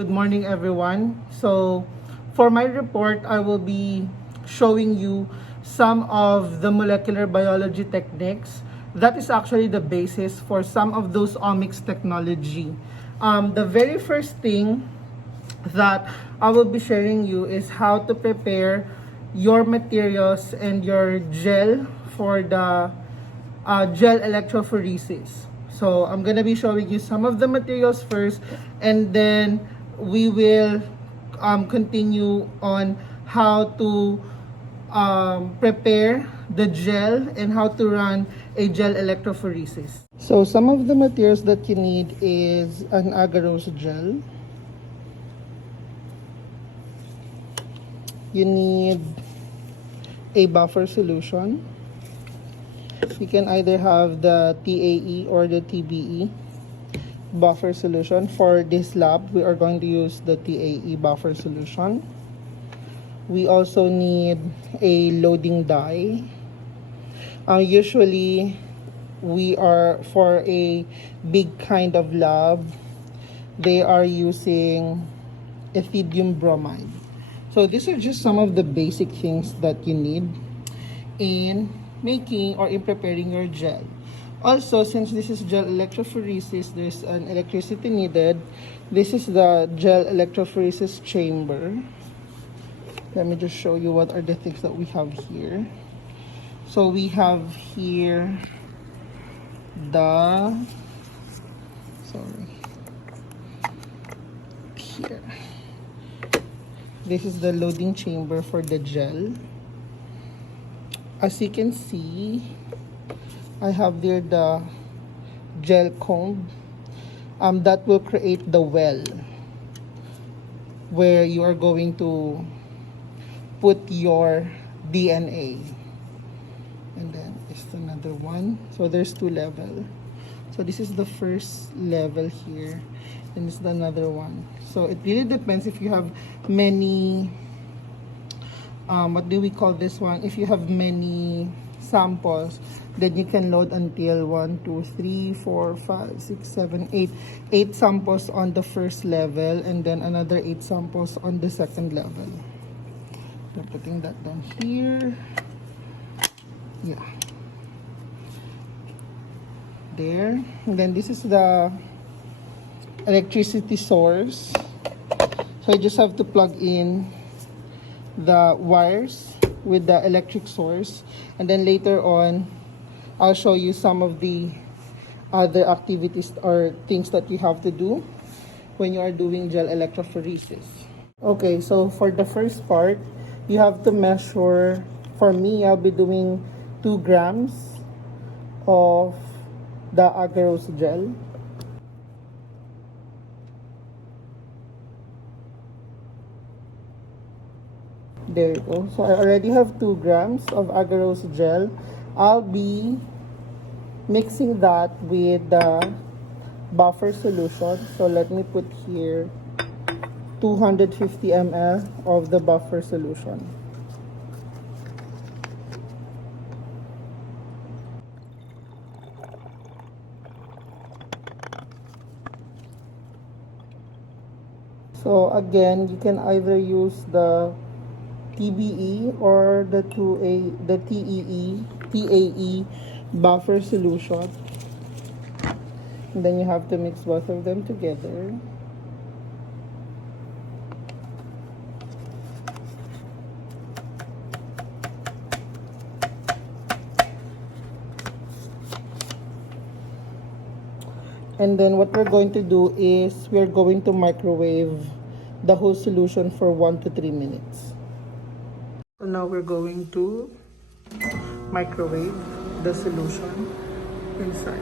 Good morning, everyone. So, for my report, I will be showing you some of the molecular biology techniques. That is actually the basis for some of those omics technology. The very first thing that I will be sharing you is how to prepare your materials and your gel for the gel electrophoresis. So I'm gonna be showing you some of the materials first, and then we will continue on how to prepare the gel and how to run a gel electrophoresis. So some of the materials that you need is an agarose gel. You need a buffer solution. You can either have the TAE or the TBE buffer solution. For this lab, we are going to use the TAE buffer solution. We also need a loading die. Usually, we are for a big kind of lab, they are using ethidium bromide. So these are just some of the basic things that you need in making or in preparing your gel. Also, since this is gel electrophoresis, there's an electricity needed. This is the gel electrophoresis chamber. Let me just show you what are the things that we have here. So we have here the, here. This is the loading chamber for the gel. As you can see, I have there the gel comb that will create the well where you are going to put your DNA. And then it's another one. So there's two levels. So this is the first level here, and this is another one. So it really depends if you have many what do we call this one, if you have many samples, then you can load until 1 2 3 4 5 6 7 8 samples on the first level, and then another 8 samples on the second level. So putting that down here, yeah, there. And then this is the electricity source, so you just have to plug in the wires with the electric source, and then later on I'll show you some of the other activities or things that you have to do when you are doing gel electrophoresis. Okay, so for the first part, you have to measure. For me, I'll be doing 2 grams of the agarose gel. There you go. So I already have 2 grams of agarose gel. I'll be mixing that with the buffer solution. So let me put here 250 ml of the buffer solution. So again, you can either use the TBE or the TAE buffer solution. And then you have to mix both of them together. And then what we're going to do is we're going to microwave the whole solution for 1 to 3 minutes. So now we're going to microwave the solution inside.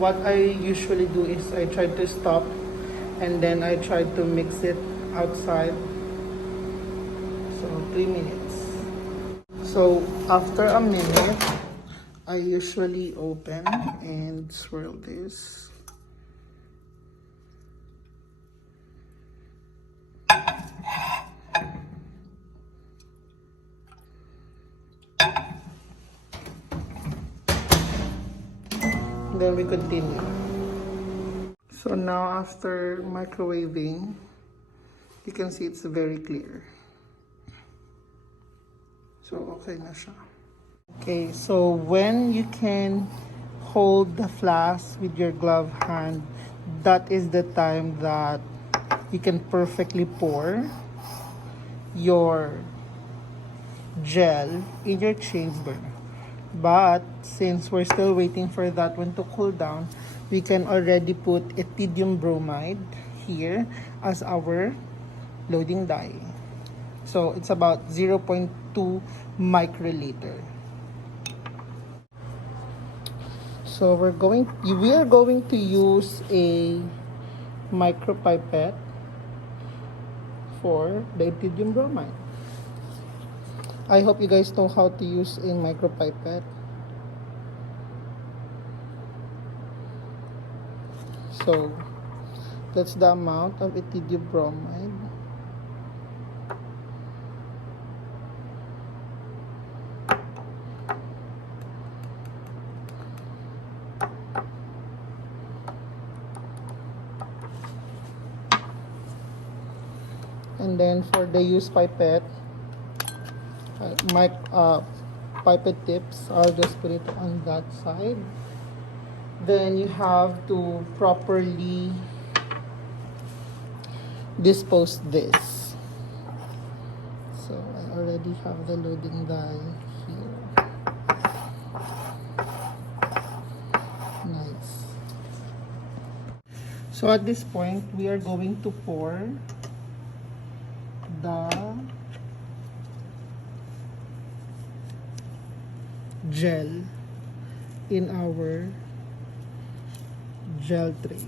What I usually do is I try to stop and then I try to mix it outside. So 3 minutes. So after a minute, I usually open and swirl this. Then we continue. So now after microwaving, you can see it's very clear. So okay na siya. Okay, so when you can hold the flask with your glove hand, that is the time that you can perfectly pour your gel in your chamber. But since we're still waiting for that one to cool down, we can already put ethidium bromide here as our loading dye. So it's about 0.2 microliter. So we are going to use a micropipette for the ethidium bromide. I hope you guys know how to use a micropipette. So that's the amount of ethidium bromide. And then for the use pipette, my pipette tips, I'll just put it on that side. Then you have to properly dispose this. So I already have the loading dye here. Nice. So at this point, we are going to pour the gel in our gel tray.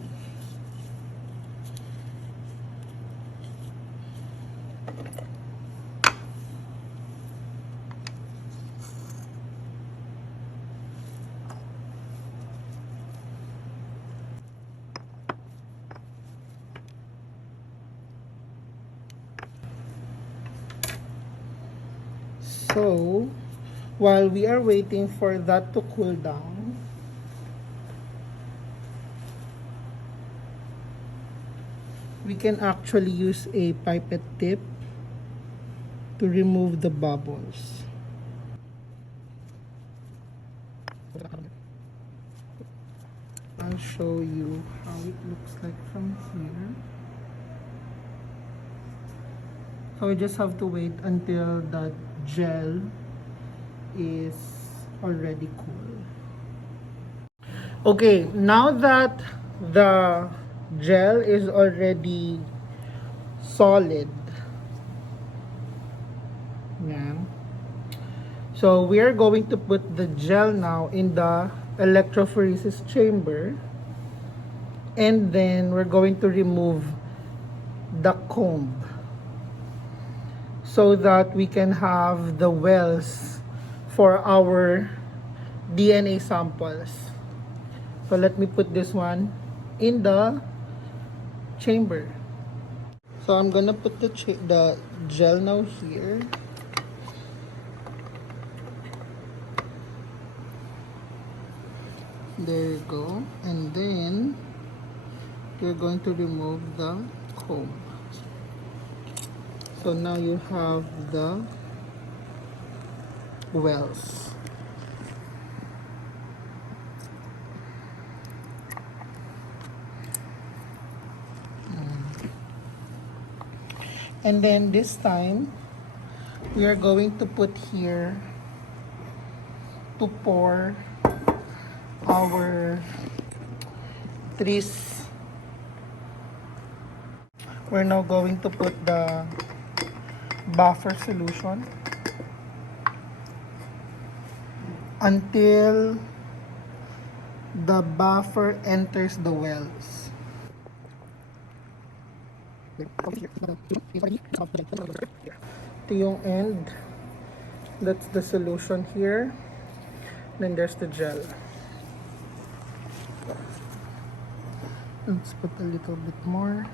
So while we are waiting for that to cool down, we can actually use a pipette tip to remove the bubbles. I'll show you how it looks like from here. So we just have to wait until the gel is already cool. Okay, now that the gel is already solid, yan. So we are going to put the gel now in the electrophoresis chamber, and then we're going to remove the comb so that we can have the wells for our DNA samples. So let me put this one in the chamber. So I'm gonna put the gel now here. There you go. And then you're going to remove the comb. So now you have the wells. And then this time, we are going to put here to pour our trees. We're now going to put the buffer solution until the buffer enters the wells. Ito yung end. That's the solution here. Then there's the gel. Let's put a little bit more.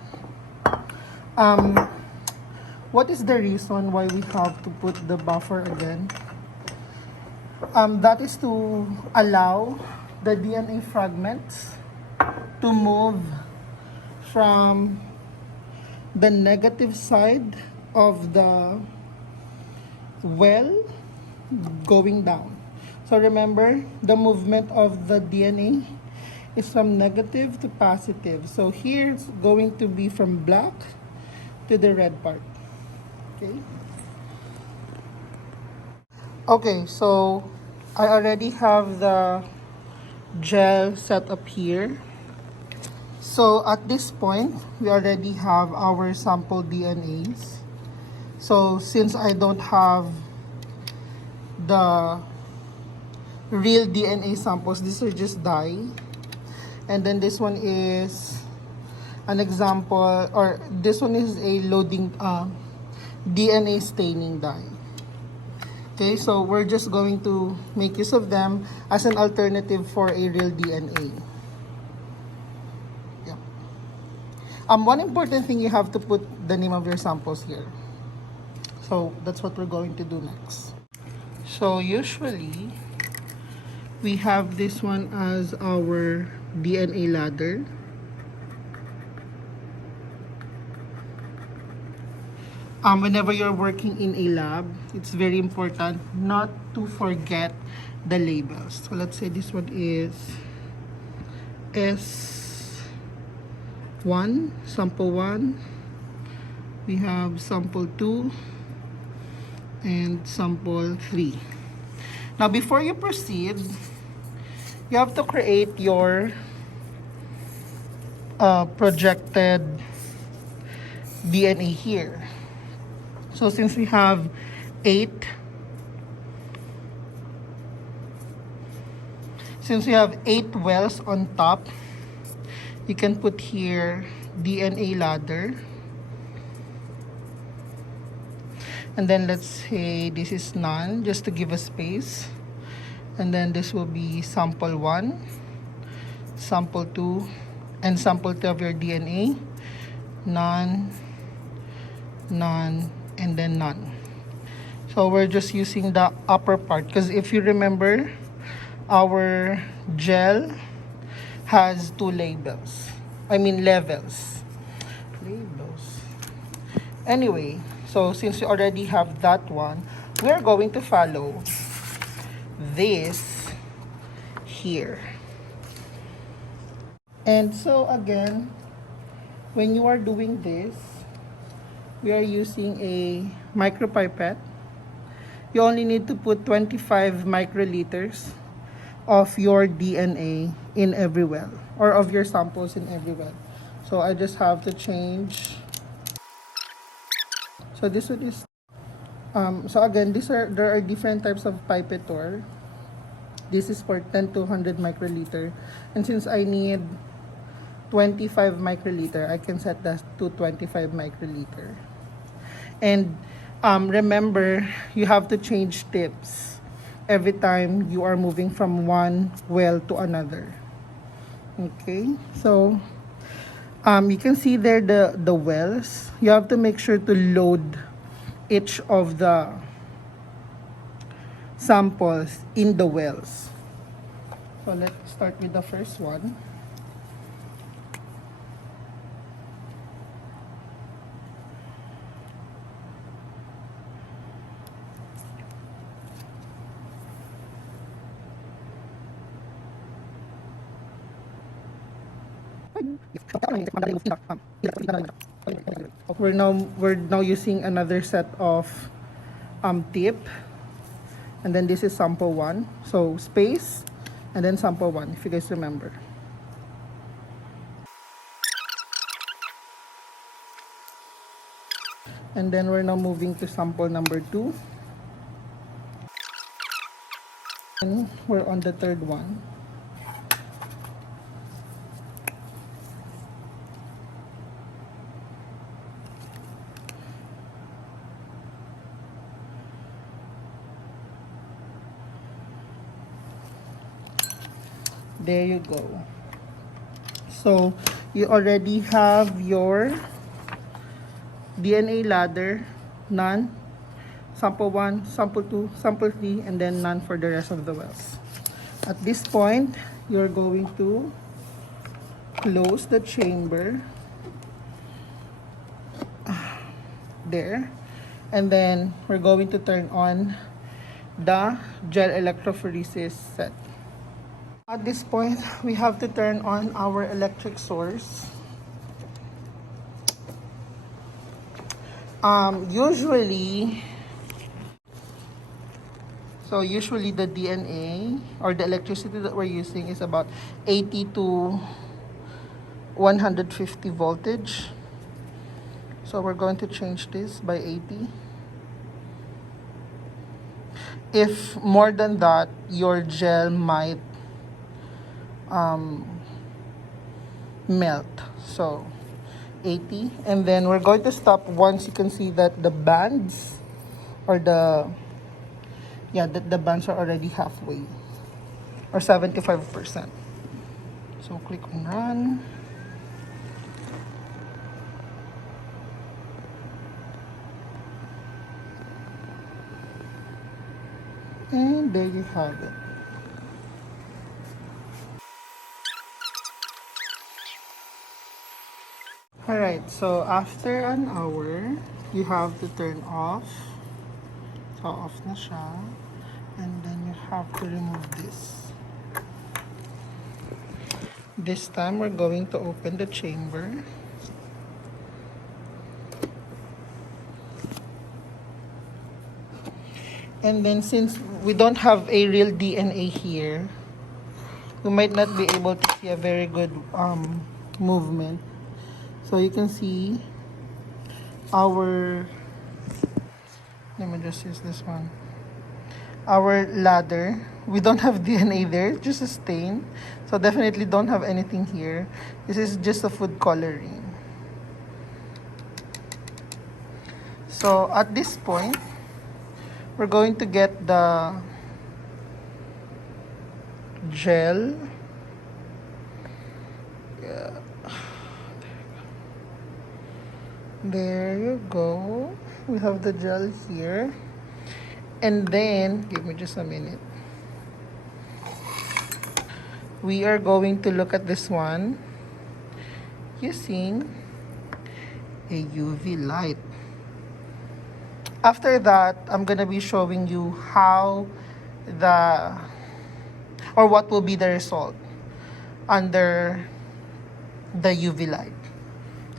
What is the reason why we have to put the buffer again? That is to allow the DNA fragments to move from the negative side of the well going down. So remember, the movement of the DNA is from negative to positive. So here it's going to be from black to the red part. Okay. Okay, so I already have the gel set up here. So at this point, we already have our sample DNAs. So since I don't have the real DNA samples, these are just dye. And then this one is an example, or this one is a loading DNA staining dye. Okay, so we're just going to make use of them as an alternative for a real DNA. Yeah. One important thing, you have to put the name of your samples here. So that's what we're going to do next. So usually we have this one as our DNA ladder. Whenever you're working in a lab, it's very important not to forget the labels. So let's say this one is S1, sample 1. We have sample 2 and sample 3. Now before you proceed, you have to create your projected DNA here. So since we have 8 wells on top, you can put here DNA ladder. And then let's say this is none, just to give a space. And then this will be sample 1, sample 2, and sample 2 of your DNA. None, none, and then none. So we're just using the upper part, because if you remember, our gel has 2 levels. Anyway, so since you already have that one, we're going to follow this here. And so again, when you are doing this, we are using a micropipette. You only need to put 25 microliters of your DNA in every well, or of your samples in every well. So I just have to change. So this one is so again, there are different types of pipettor. This is for 10 to 100 microliter, and since I need 25 microliter, I can set that to 25 microliter. And remember, you have to change tips every time you are moving from one well to another. Okay, so you can see there the wells. You have to make sure to load each of the samples in the wells. So let's start with the first one. We're now using another set of tip, and then this is sample 1, so space and then sample 1, if you guys remember. And then we're now moving to sample number 2, and we're on the third one. There you go. So you already have your DNA ladder, none, sample 1, sample 2, sample 3, and then none for the rest of the wells. At this point, you're going to close the chamber there. And then we're going to turn on the gel electrophoresis set. At this point, we have to turn on our electric source. Usually the DNA or the electricity that we're using is about 80 to 150 voltage. So we're going to change this by 80. If more than that, your gel might melt. So 80, and then we're going to stop once you can see that the bands or the bands are already halfway or 75%. So click on run. And there you have it. Alright, so after an hour, you have to turn off. So off na siya. And then you have to remove this. This time, we're going to open the chamber. And then since we don't have a real DNA here, we might not be able to see a very good movement. So you can see our, let me just use this one. Our ladder, we don't have DNA there, just a stain. So definitely don't have anything here. This is just a food coloring. So at this point, we're going to get the gel. Yeah. There you go. We have the gel here. And then, give me just a minute. We are going to look at this one using a UV light. After that, I'm gonna be showing you how what will be the result under the UV light.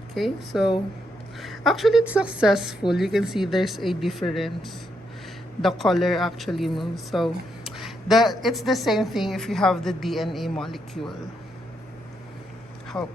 Okay, so actually it's successful. You can see there's a difference. The color actually moves. So it's the same thing if you have the DNA molecule. Hope